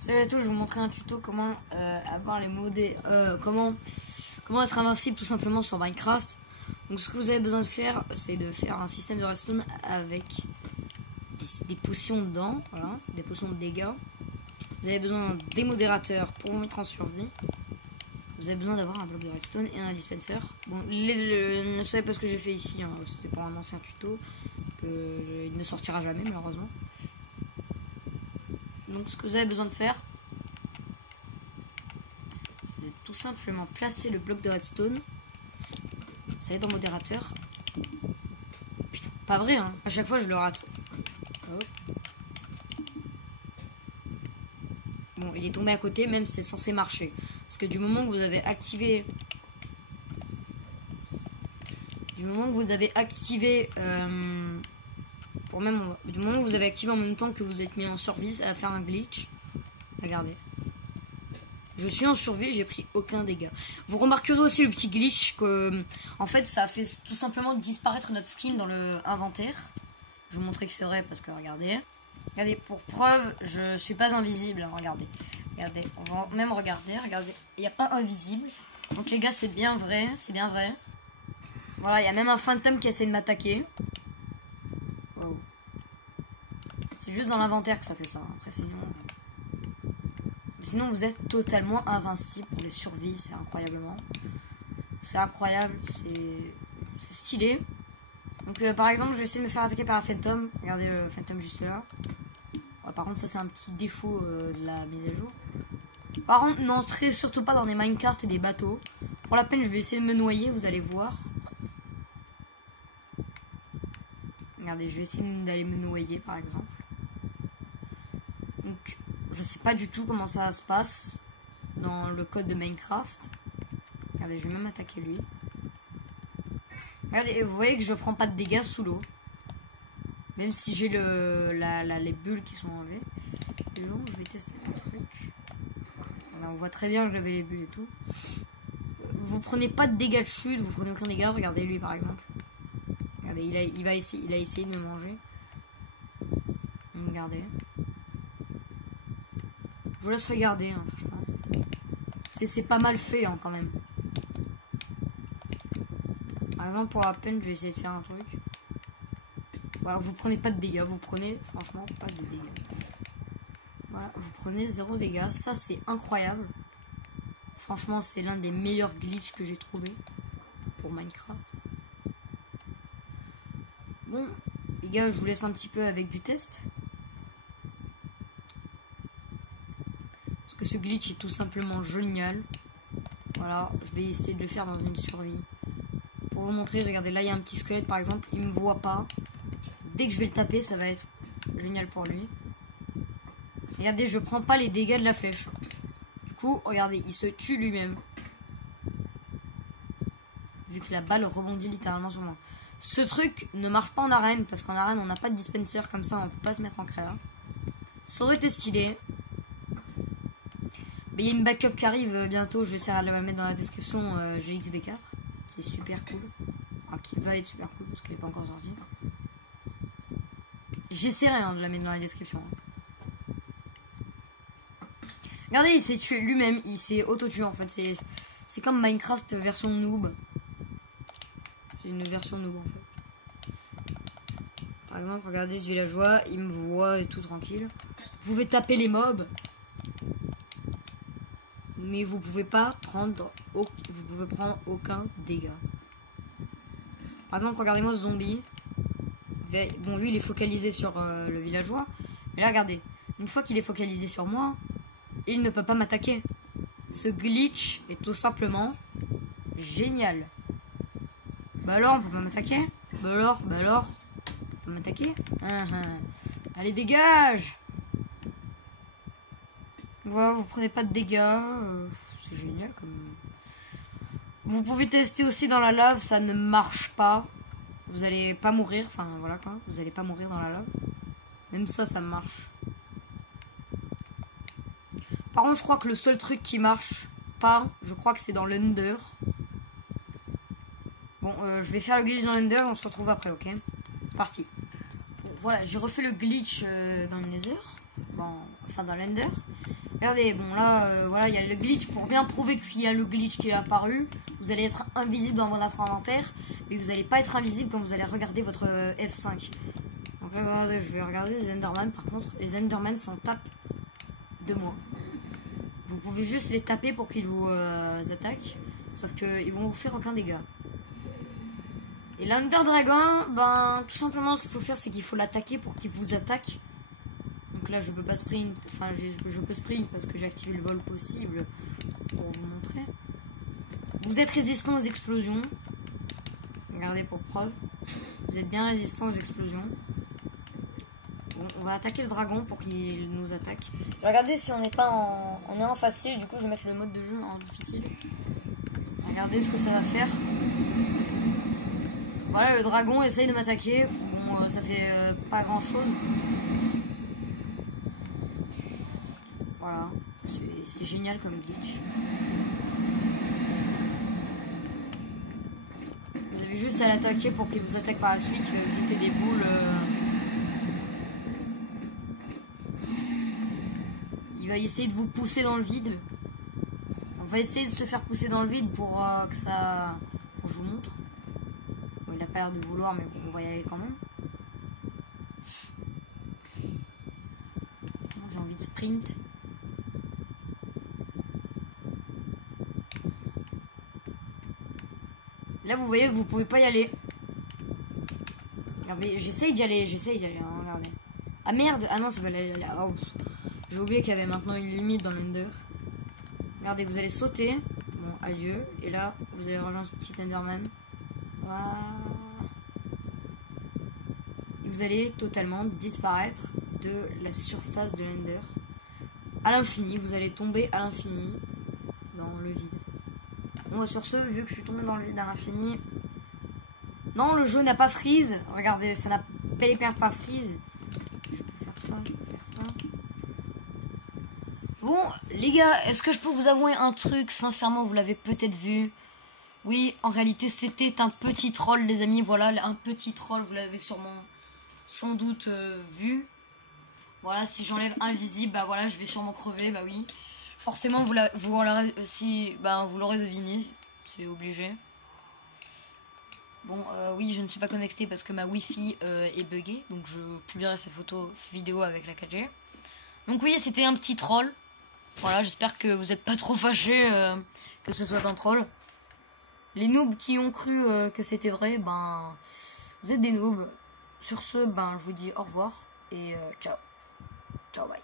Salut à tous, je vais vous montrer un tuto comment avoir les modés, comment être invincible tout simplement sur Minecraft. Donc ce que vous avez besoin de faire, c'est de faire un système de redstone avec des potions dedans, voilà, des potions de dégâts. Vous avez besoin des modérateurs pour vous mettre en survie. Vous avez besoin d'avoir un bloc de redstone et un dispenser. Bon, ne savez pas ce que j'ai fait ici, hein, c'était pour un ancien tuto il ne sortira jamais malheureusement. Donc ce que vous avez besoin de faire, c'est de tout simplement placer le bloc de redstone. Ça va être dans modérateur. Putain, pas vrai, hein. À chaque fois je le rate. Hop. Bon, il est tombé à côté, même c'est censé marcher. Parce que du moment que vous avez activé... Du moment que vous avez activé... Du moment que vous avez activé en même temps que vous êtes mis en survie, ça va faire un glitch. Regardez. Je suis en survie, j'ai pris aucun dégât. Vous remarquerez aussi le petit glitch que... En fait, ça a fait tout simplement disparaître notre skin dans le inventaire. Je vais vous montrer que c'est vrai parce que regardez. Regardez, pour preuve, je suis pas invisible. Hein, regardez. Regardez, on va même regarder. Regardez, il n'y a pas invisible. Donc les gars, c'est bien vrai. C'est bien vrai. Voilà, il y a même un fantôme qui essaie de m'attaquer. Wow. C'est juste dans l'inventaire que ça fait ça. Après, sinon, vous êtes totalement invincible pour les survies. C'est incroyablement. C'est incroyable. C'est stylé. Donc, par exemple, je vais essayer de me faire attaquer par un fantôme. Regardez le fantôme juste là. Ouais, par contre, ça, c'est un petit défaut de la mise à jour. Par contre, n'entrez surtout pas dans des minecarts et des bateaux. Pour la peine, je vais essayer de me noyer. Vous allez voir. Regardez, je vais essayer d'aller me noyer, par exemple. Donc, je sais pas du tout comment ça se passe dans le code de Minecraft. Regardez, je vais même attaquer lui. Regardez, vous voyez que je prends pas de dégâts sous l'eau. Même si j'ai les bulles qui sont enlevées. Et là, je vais tester un truc. Voilà, on voit très bien que j'avais les bulles et tout. Vous prenez pas de dégâts de chute, vous prenez aucun dégât. Regardez lui par exemple. Regardez, il a essayé de me manger. Regardez. Je vous laisse regarder, hein, franchement. C'est pas mal fait, hein, quand même. Par exemple, pour la peine, je vais essayer de faire un truc. Voilà, vous prenez pas de dégâts. Vous prenez, franchement, pas de dégâts. Voilà, vous prenez 0 dégâts. Ça, c'est incroyable. Franchement, c'est l'un des meilleurs glitches que j'ai trouvé pour Minecraft. Bon, les gars, je vous laisse un petit peu avec du test. Parce que ce glitch est tout simplement génial. Voilà, je vais essayer de le faire dans une survie. Pour vous montrer, regardez, là il y a un petit squelette par exemple, il me voit pas. Dès que je vais le taper, ça va être génial pour lui. Regardez, je prends pas les dégâts de la flèche. Du coup, regardez, il se tue lui-même. Vu que la balle rebondit littéralement sur moi. Ce truc ne marche pas en arène, parce qu'en arène on n'a pas de dispenser comme ça, on peut pas se mettre en créa. Ça aurait été stylé. Mais il y a une backup qui arrive bientôt, je vais essayer de la mettre dans la description, GXB4, qui est super cool. Enfin, qui va être super cool, parce qu'elle n'est pas encore sortie. J'essaierai hein, de la mettre dans la description. Regardez, il s'est tué lui-même, il s'est auto-tué en fait. C'est comme Minecraft version noob. C'est une version noob en fait. Par exemple, regardez ce villageois, il me voit et tout tranquille. Vous pouvez taper les mobs. Mais vous pouvez pas prendre aucun dégât. Par exemple, regardez-moi ce zombie. Bon, lui, il est focalisé sur le villageois. Mais là, regardez. Une fois qu'il est focalisé sur moi, il ne peut pas m'attaquer. Ce glitch est tout simplement génial. Bah alors, on peut pas m'attaquer. Bah alors, on peut m'attaquer. Allez, dégage. Voilà, vous prenez pas de dégâts. C'est génial comme... Vous pouvez tester aussi dans la lave, ça ne marche pas. Vous allez pas mourir, enfin voilà quoi. Vous allez pas mourir dans la lave. Même ça, ça marche. Par contre, je crois que le seul truc qui marche pas, je crois que c'est dans l'Under. Bon, je vais faire le glitch dans l'Under, on se retrouve après, ok? C'est parti. Bon, voilà, j'ai refait le glitch dans le Nether. Bon, enfin dans l'Under. Regardez, bon là, voilà, il y a le glitch. Pour bien prouver qu'il y a le glitch qui est apparu, vous allez être invisible dans votre inventaire, mais vous n'allez pas être invisible quand vous allez regarder votre F5. Donc regardez, je vais regarder les Enderman. Par contre, les Enderman s'en tapent de moi. Vous pouvez juste les taper pour qu'ils vous attaquent, sauf qu'ils vont vous faire aucun dégât. Et l'Under Dragon, ben tout simplement ce qu'il faut faire, c'est qu'il faut l'attaquer pour qu'il vous attaque. Donc là je peux pas sprint, enfin je peux sprint parce que j'ai activé le vol possible pour vous montrer. Vous êtes résistant aux explosions. Regardez pour preuve. Vous êtes bien résistant aux explosions. Bon, on va attaquer le dragon pour qu'il nous attaque. Regardez si on n'est pas en... On est en facile, du coup je vais mettre le mode de jeu en difficile. Regardez ce que ça va faire. Voilà, le dragon essaye de m'attaquer. Bon, ça fait pas grand chose. Voilà, c'est génial comme glitch. Vous avez juste à l'attaquer pour qu'il vous attaque par la suite. Jeter des boules. Il va essayer de vous pousser dans le vide. On va essayer de se faire pousser dans le vide pour que ça... Pour que je vous montre. Bon, il a pas l'air de vouloir, mais bon, on va y aller quand même. J'ai envie de sprint. Là, vous voyez que vous pouvez pas y aller. Regardez, j'essaye d'y aller, hein, regardez. Ah merde, ah non, c'est pas aller. Oh, j'ai oublié qu'il y avait maintenant une limite dans l'Ender. Regardez, vous allez sauter. Bon, adieu. Et là, vous allez rejoindre ce petit Enderman. Voilà. Et vous allez totalement disparaître de la surface de l'Ender. À l'infini, vous allez tomber à l'infini dans le vide. Bon, sur ce, vu que je suis tombé dans le vide à l'infini... Non, le jeu n'a pas freeze. Regardez, ça n'a pas freeze. Je peux faire ça, je peux faire ça. Bon, les gars, est-ce que je peux vous avouer un truc? Sincèrement, vous l'avez peut-être vu. Oui, en réalité, c'était un petit troll, les amis. Voilà, un petit troll, vous l'avez sûrement, sans doute vu. Voilà, si j'enlève invisible, bah voilà, je vais sûrement crever, bah oui. Forcément, vous l'aurez deviné, c'est obligé. Bon, oui, je ne suis pas connecté parce que ma Wi-Fi est buggée, donc je publierai cette vidéo avec la 4G. Donc oui, c'était un petit troll. Voilà, j'espère que vous n'êtes pas trop fâchés que ce soit un troll. Les noobs qui ont cru que c'était vrai, ben, vous êtes des noobs. Sur ce, ben, je vous dis au revoir et ciao. Ciao, bye.